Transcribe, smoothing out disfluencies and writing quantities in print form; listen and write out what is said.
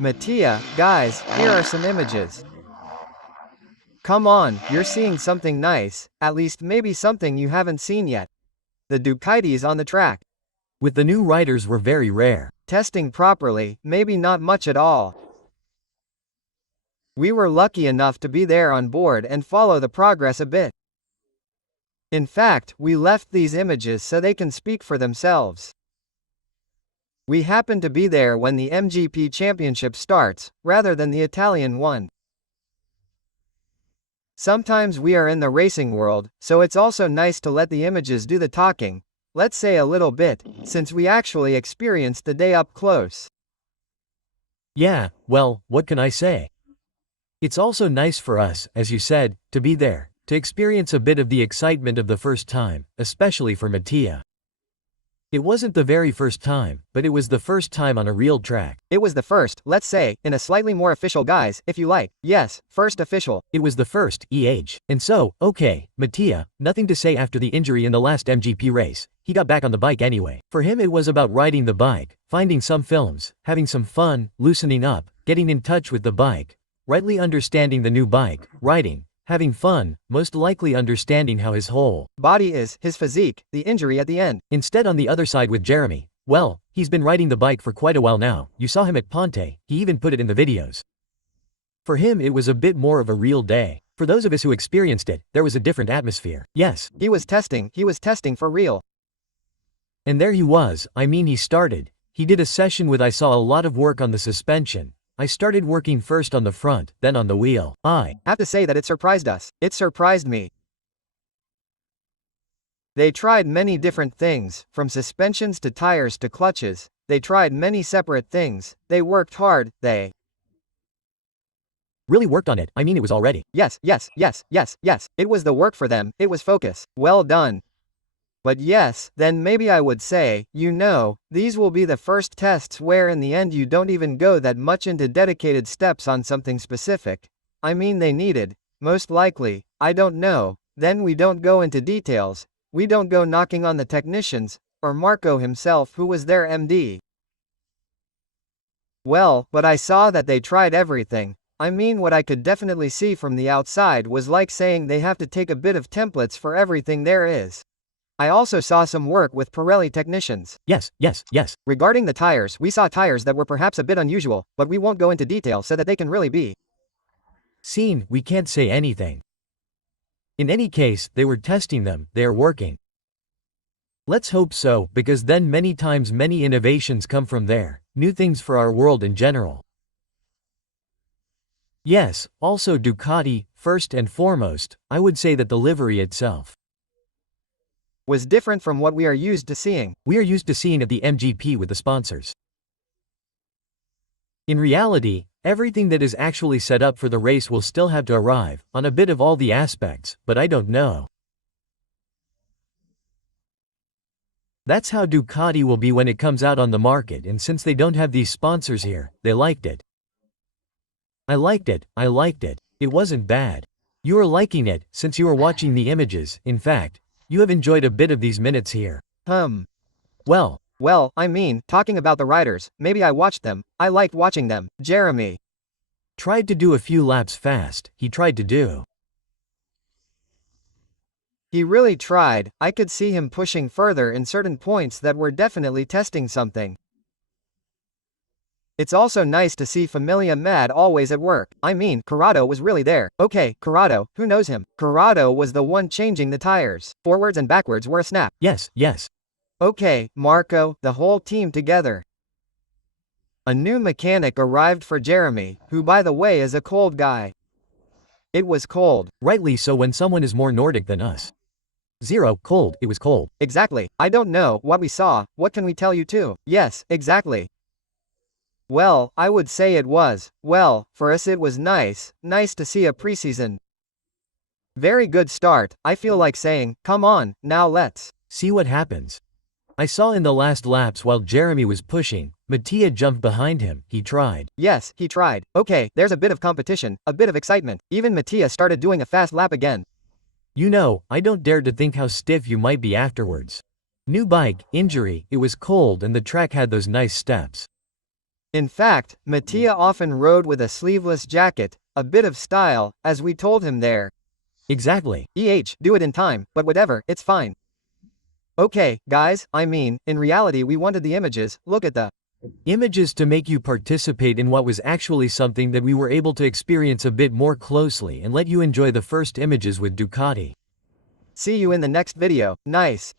Mattia, guys, here are some images. Come on, you're seeing something nice, at least maybe something you haven't seen yet. The Ducatis on the track. With the new riders were very rare. Testing properly, maybe not much at all. We were lucky enough to be there on board and follow the progress a bit. In fact, we left these images so they can speak for themselves. We happened to be there when the MGP Championship starts, rather than the Italian one. Sometimes we are in the racing world, so it's also nice to let the images do the talking, let's say a little bit, since we actually experienced the day up close. Yeah, well, what can I say? It's also nice for us, as you said, to be there, to experience a bit of the excitement of the first time, especially for Mattia. It wasn't the very first time, but it was the first time on a real track. It was the first, let's say, in a slightly more official guise, if you like. Yes, first official. It was the first, And so, okay, Mattia, nothing to say after the injury in the last MGP race. He got back on the bike anyway. For him it was about riding the bike, finding some films, having some fun, loosening up, getting in touch with the bike, rightly understanding the new bike, riding, having fun, most likely understanding how his whole body is, his physique, the injury at the end. Instead on the other side with Jeremy, well, he's been riding the bike for quite a while now, you saw him at Ponte, he even put it in the videos. For him it was a bit more of a real day. For those of us who experienced it, there was a different atmosphere. Yes. He was testing for real. And there he was, he started. He did a session with I saw a lot of work on the suspension. I started working first on the front, then on the wheel. I have to say that it surprised us. It surprised me. They tried many different things, from suspensions to tires to clutches. They tried many separate things. They worked hard, they really worked on it. It was already. Yes. It was the work for them, it was focus. Well done. But yes, then maybe I would say, these will be the first tests where in the end you don't even go that much into dedicated steps on something specific. They needed, most likely, I don't know, then we don't go into details, we don't go knocking on the technicians, or Marco himself who was their MD. Well, but I saw that they tried everything. What I could definitely see from the outside was like saying they have to take a bit of templates for everything there is. I also saw some work with Pirelli technicians. Yes. Regarding the tires, we saw tires that were perhaps a bit unusual, but we won't go into detail so that they can really be seen. We can't say anything. In any case, they were testing them, they are working. Let's hope so, because then many times many innovations come from there, new things for our world in general. Yes, also Ducati, first and foremost, I would say that the livery itself was different from what we are used to seeing. We are used to seeing at the MGP with the sponsors. In reality, everything that is actually set up for the race will still have to arrive, on a bit of all the aspects, but I don't know. That's how Ducati will be when it comes out on the market, and since they don't have these sponsors here, they liked it. I liked it. It wasn't bad. You are liking it, since you are watching the images, in fact, you have enjoyed a bit of these minutes here. Well, talking about the riders, maybe I watched them, I liked watching them. Jeremy tried to do a few laps fast, he really tried, I could see him pushing further in certain points that were definitely testing something. It's also nice to see Familia Mad always at work. Corrado was really there. Okay, Corrado, who knows him? Corrado was the one changing the tires. Forwards and backwards were a snap. Yes. Okay, Marco, the whole team together. A new mechanic arrived for Jeremy, who by the way is a cold guy. It was cold. Rightly so when someone is more Nordic than us. Cold, it was cold. Exactly, I don't know what we saw, what can we tell you too? Yes, exactly. Well, I would say it was, for us it was nice to see a preseason. Very good start, I feel like saying, come on, now let's see what happens. I saw in the last laps while Jeremy was pushing, Mattia jumped behind him, he tried. Yes, he tried. Okay, there's a bit of competition, a bit of excitement, even Mattia started doing a fast lap again. I don't dare to think how stiff you might be afterwards. New bike, injury, it was cold and the track had those nice steps. In fact, Mattia often rode with a sleeveless jacket, a bit of style, as we told him there. Exactly. Do it in time, but whatever, it's fine. Okay, guys, I mean, in reality we wanted the images, look at the images to make you participate in what was actually something that we were able to experience a bit more closely and let you enjoy the first images with Ducati. See you in the next video, nice.